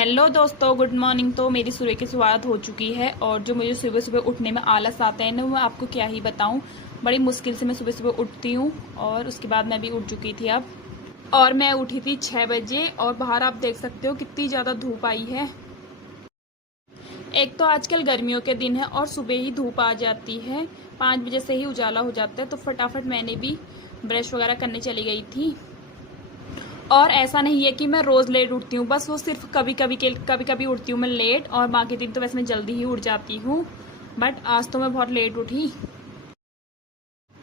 Hello दोस्तों, good morning. तो मेरी सुबह की शुरुआत हो चुकी है और जो मुझे सुबह सुबह उठने में आलस आता है ना, मैं आपको क्या ही बताऊं। बड़ी मुश्किल से मैं सुबह सुबह उठती हूं और उसके बाद मैं भी उठ चुकी थी अब। और मैं उठी थी 6 बजे और बाहर आप देख सकते हो कितनी ज़्यादा धूप आई है। एक तो आजकल गर्मियों के दिन है और सुबह ही धूप आ जाती है, 5 बजे से ही उजाला हो जाता है। तो फटाफट मैंने भी ब्रश वगैरह करने चली गई थी। और ऐसा नहीं है कि मैं रोज लेट उठती हूँ, बस वो सिर्फ कभी कभी उठती हूँ मैं लेट, और बाकी दिन तो वैसे मैं जल्दी ही उठ जाती हूँ। बट आज तो मैं बहुत लेट उठी।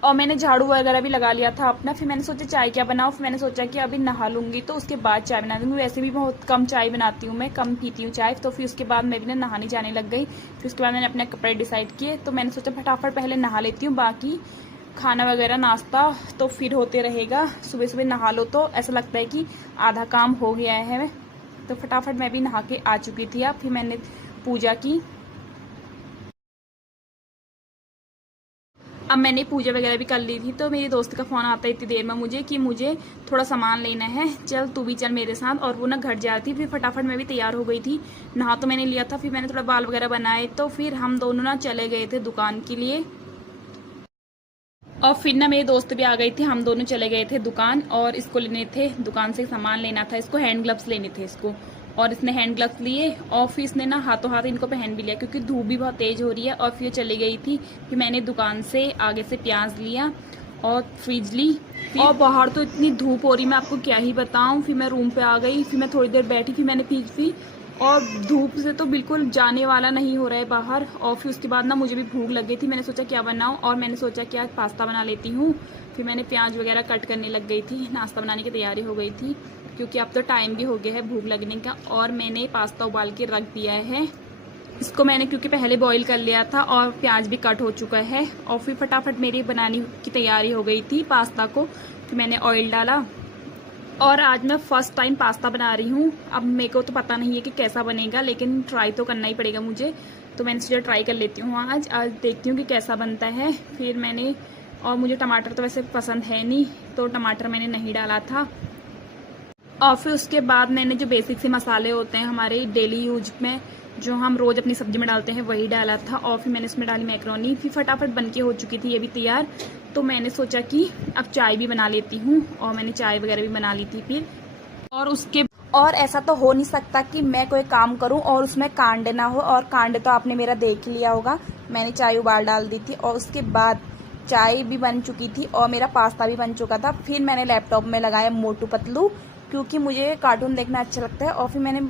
और मैंने झाड़ू वगैरह भी लगा लिया था अपना। फिर मैंने सोचा चाय क्या बनाऊँ, फिर मैंने सोचा कि अभी नहा लूंगी तो उसके बाद चाय बना दूंगी। वैसे भी बहुत कम चाय बनाती हूँ, मैं कम पीती हूँ चाय। तो फिर उसके बाद मैं भी ना नहाने जाने लग गई। फिर उसके बाद मैंने अपने कपड़े डिसाइड किए, तो मैंने सोचा फटाफट पहले नहा लेती हूँ, बाकी खाना वगैरह नाश्ता तो फिर होते रहेगा। सुबह सुबह नहा लो तो ऐसा लगता है कि आधा काम हो गया है। तो फटाफट मैं भी नहा के आ चुकी थी। अब फिर मैंने पूजा की। अब मैंने पूजा वगैरह भी कर ली थी, तो मेरी दोस्त का फ़ोन आता है इतनी देर में मुझे कि मुझे थोड़ा सामान लेना है, चल तू भी चल मेरे साथ। और वो ना घर जा रही थी। फिर फटाफट मैं भी तैयार हो गई थी। नहा तो मैंने लिया था, फिर मैंने थोड़ा बाल वगैरह बनाए, तो फिर हम दोनों ना चले गए थे दुकान के लिए। और फिर ना मेरी दोस्त भी आ गई थी, हम दोनों चले गए थे दुकान। और इसको लेने थे, दुकान से सामान लेना था, इसको हैंड ग्लव्स लेने थे इसको। और इसने हैंड ग्लव्स लिए और फिर इसने ना हाथों हाथ इनको पहन भी लिया, क्योंकि धूप भी बहुत तेज हो रही है। और फिर चली गई थी। फिर मैंने दुकान से आगे से प्याज लिया और फ्रिज ली। और बाहर तो इतनी धूप हो रही, मैं आपको क्या ही बताऊं। फिर मैं रूम पे आ गई, फिर मैं थोड़ी देर बैठी, फिर मैंने पी। और धूप से तो बिल्कुल जाने वाला नहीं हो रहा है बाहर। और फिर उसके बाद ना मुझे भी भूख लग गई थी। मैंने सोचा क्या बनाऊं, और मैंने सोचा कि आज पास्ता बना लेती हूँ। फिर मैंने प्याज वगैरह कट करने लग गई थी, नाश्ता बनाने की तैयारी हो गई थी, क्योंकि अब तो टाइम भी हो गया है भूख लगने का। और मैंने पास्ता उबाल के रख दिया है। इसको मैंने क्योंकि पहले बॉईल कर लिया था और प्याज भी कट हो चुका है। और फिर फटाफट मेरी बनाने की तैयारी हो गई थी पास्ता को। फिर मैंने ऑयल डाला और आज मैं फर्स्ट टाइम पास्ता बना रही हूँ। अब मेरे को तो पता नहीं है कि कैसा बनेगा, लेकिन ट्राई तो करना ही पड़ेगा मुझे। तो मैंने सोचा ट्राई कर लेती हूँ आज देखती हूँ कि कैसा बनता है। फिर मैंने, और मुझे टमाटर तो वैसे पसंद है नहीं, तो टमाटर मैंने नहीं डाला था। और फिर उसके बाद मैंने जो बेसिक से मसाले होते हैं हमारे डेली यूज में, जो हम रोज़ अपनी सब्जी में डालते हैं, वही डाला था। और फिर मैंने उसमें डाली मैक्रोनी। फिर फटाफट बनके हो चुकी थी ये भी तैयार। तो मैंने सोचा कि अब चाय भी बना लेती हूँ, और मैंने चाय वगैरह भी बना ली थी फिर। और ऐसा तो हो नहीं सकता कि मैं कोई काम करूं और उसमें कांड ना हो। और कांड तो आपने मेरा देख लिया होगा, मैंने चाय उबाल डाल दी थी और उसके बाद चाय भी बन चुकी थी और मेरा पास्ता भी बन चुका था। फिर मैंने लैपटॉप में लगाया मोटू पतलू, क्योंकि मुझे कार्टून देखना अच्छा लगता है। और फिर मैंने